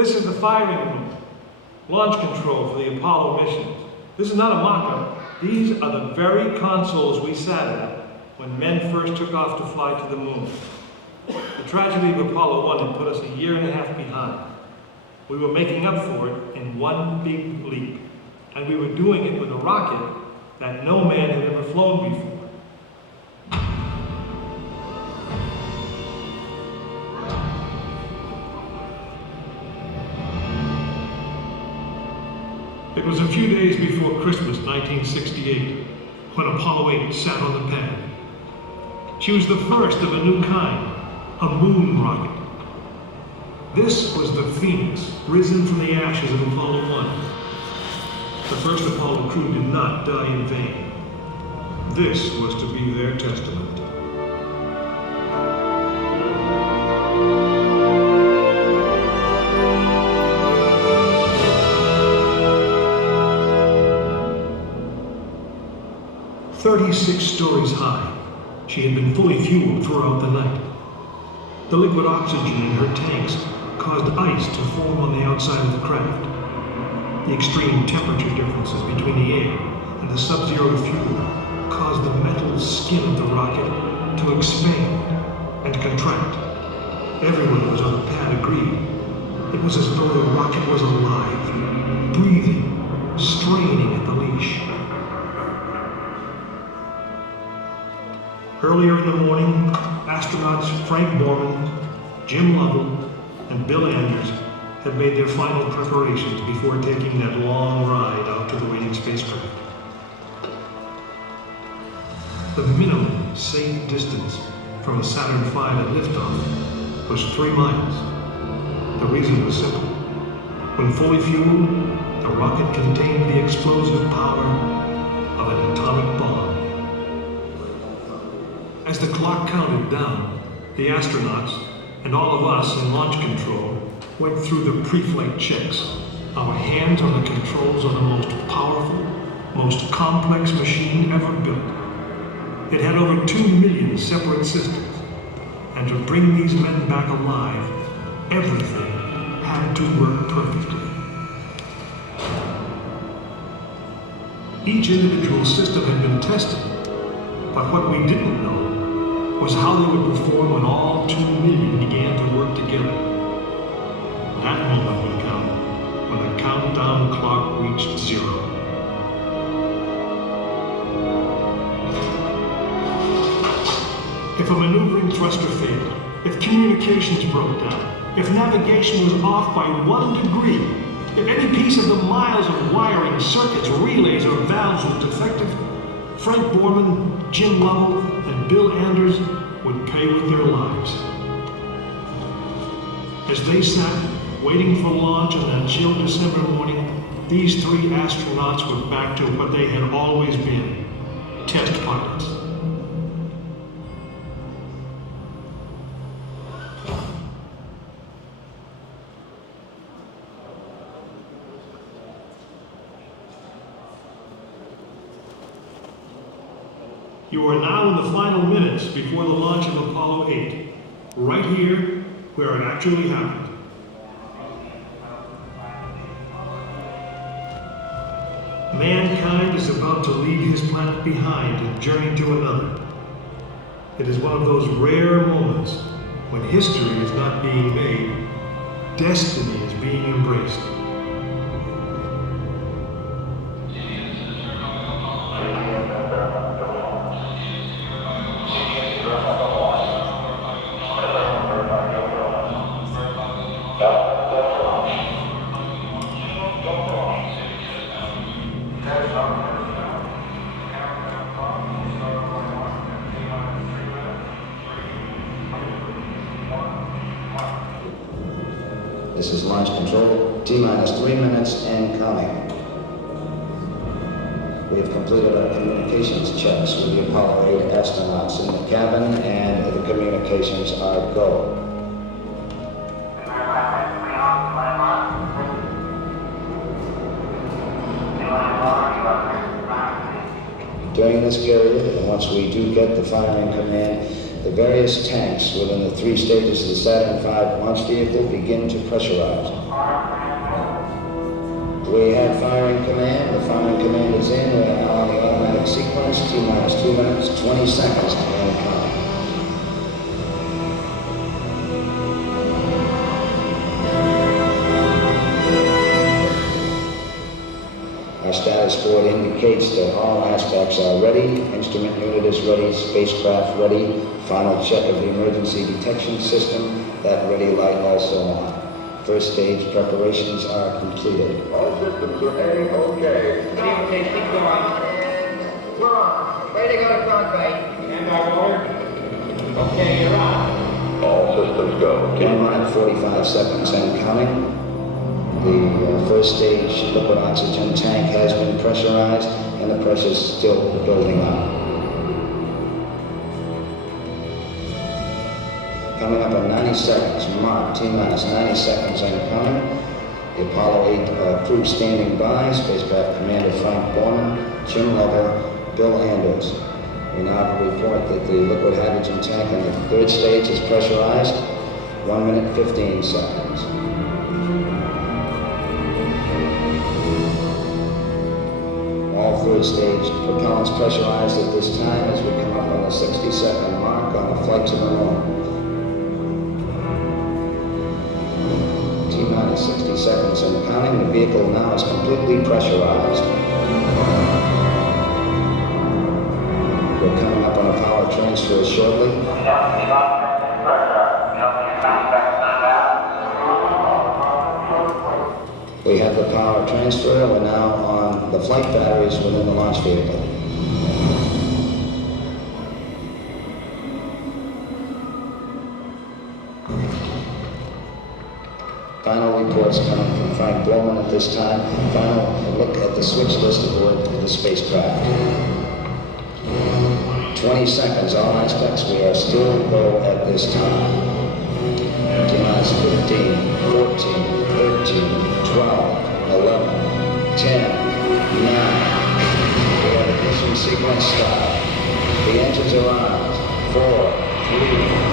This is the firing room, launch control for the Apollo missions. This is not a mock-up. These are the very consoles we sat at when men first took off to fly to the moon. The tragedy of Apollo 1 had put us a year and a half behind. We were making up for it in one big leap, and we were doing it with a rocket that no man had ever flown before. It was a few days before Christmas 1968 when Apollo 8 sat on the pad. She was the first of a new kind, a moon rocket. This was the Phoenix, risen from the ashes of Apollo 1. The first Apollo crew did not die in vain. This was to be their testament. "36 stories high, she had been fully fueled throughout the night. The liquid oxygen in her tanks caused ice to form on the outside of the craft. The extreme temperature differences between the air and the sub-zero fuel caused the metal skin of the rocket to expand and contract. Everyone who was on the pad agreed. It was as though the rocket was alive, breathing, straining at the leash. Earlier in the morning, astronauts Frank Borman, Jim Lovell, and Bill Anders had made their final preparations before taking that long ride out to the waiting spacecraft. The minimum safe distance from a Saturn V at liftoff was 3 miles. The reason was simple. When fully fueled, the rocket contained the explosive power of an atomic bomb. As the clock counted down, the astronauts and all of us in launch control went through the pre-flight checks. Our hands on the controls of the most powerful, most complex machine ever built. It had over 2 million separate systems, and to bring these men back alive, everything had to work perfectly. Each individual system had been tested, but what we didn't know was how they would perform when all 2 million began to work together. That moment would come when the countdown clock reached 0. If a maneuvering thruster failed, if communications broke down, if navigation was off by 1 degree, if any piece of the miles of wiring, circuits, relays, or valves was defective, Frank Borman, Jim Lovell, and Bill Anders would pay with their lives. As they sat, waiting for launch on that chill December morning, these 3 astronauts were back to what they had always been, test pilots. You are now in the final minutes before the launch of Apollo 8, right here where it actually happened. Mankind is about to leave his planet behind and journey to another. It is one of those rare moments when history is not being made, destiny is being embraced. This is launch control, T-minus 3 minutes and counting. We have completed our communications checks with the Apollo 8 astronauts in the cabin, and the communications are go. During this period, and once we do get the firing command, the various tanks within the 3 stages of the Saturn V launch vehicle begin to pressurize. command is in. We are now on the automatic sequence. T-minus 2 minutes, 20 seconds and counting. Our status board indicates that all aspects are ready. Instrument unit is ready, spacecraft ready. Final check of the emergency detection system. That ready light also on. First stage preparations are completed. All systems are A, okay. Okay, keep going. We're on. Ready to go to concrete. Stand by, Water. Okay, you're on. All systems go. Camera at 45 seconds and counting. The first stage liquid oxygen tank has been pressurized and the pressure is still building up. Coming up in 90 seconds, mark, T-minus 90 seconds and counting. The Apollo 8 crew standing by, spacecraft commander Frank Borman, Jim Lovell, Bill Anders. We now report that the liquid hydrogen tank in the third stage is pressurized, 1 minute 15 seconds. All third stage propellants pressurized at this time as we come up on the 60-second mark on the flight to the moon. T-minus 60 seconds and counting. The vehicle now is completely pressurized. We're coming up on a power transfer shortly. We have the power transfer. We're now on the flight batteries within the launch vehicle. Final reports coming from Frank Borman at this time. Final look at the switch list aboard the spacecraft. 20 seconds, all aspects. We are still go at this time. T-minus 15, 14, 13, 12, 11, 10, 9. We have ignition sequence start. The engines are on. 4, 3,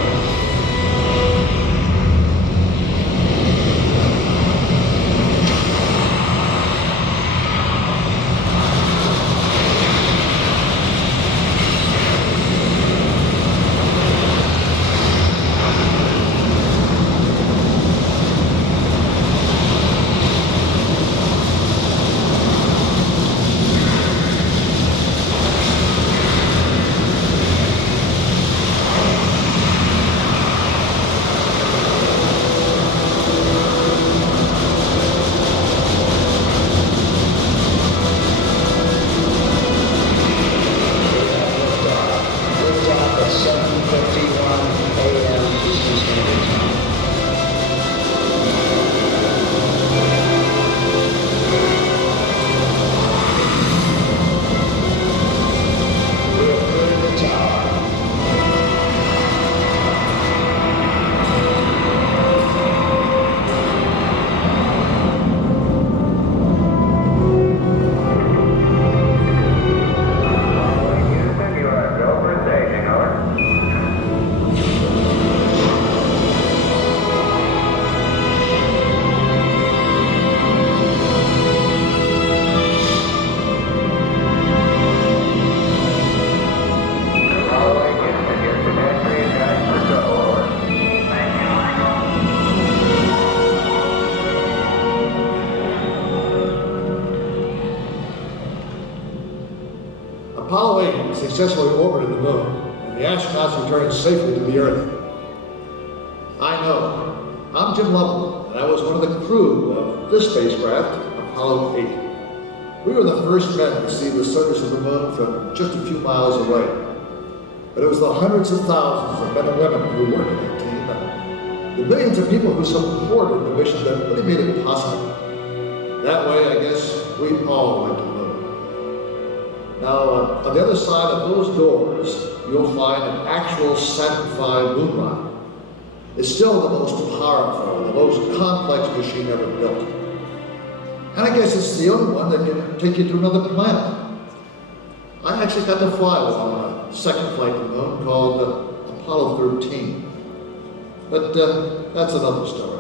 Apollo 8 successfully orbited the moon, and the astronauts returned safely to the Earth. I know. I'm Jim Lovell, and I was one of the crew of this spacecraft, Apollo 8. We were the first men to see the surface of the moon from just a few miles away. But it was the hundreds of thousands of men and women who worked in that team, and the millions of people who supported the mission that really made it possible. That way, I guess, we all went to the moon. Now, on the other side of those doors, you'll find an actual Saturn V moon rocket. It's still the most powerful, the most complex machine ever built. And I guess it's the only one that can take you to another planet. I actually got to fly one on a second flight to the moon called Apollo 13. But that's another story.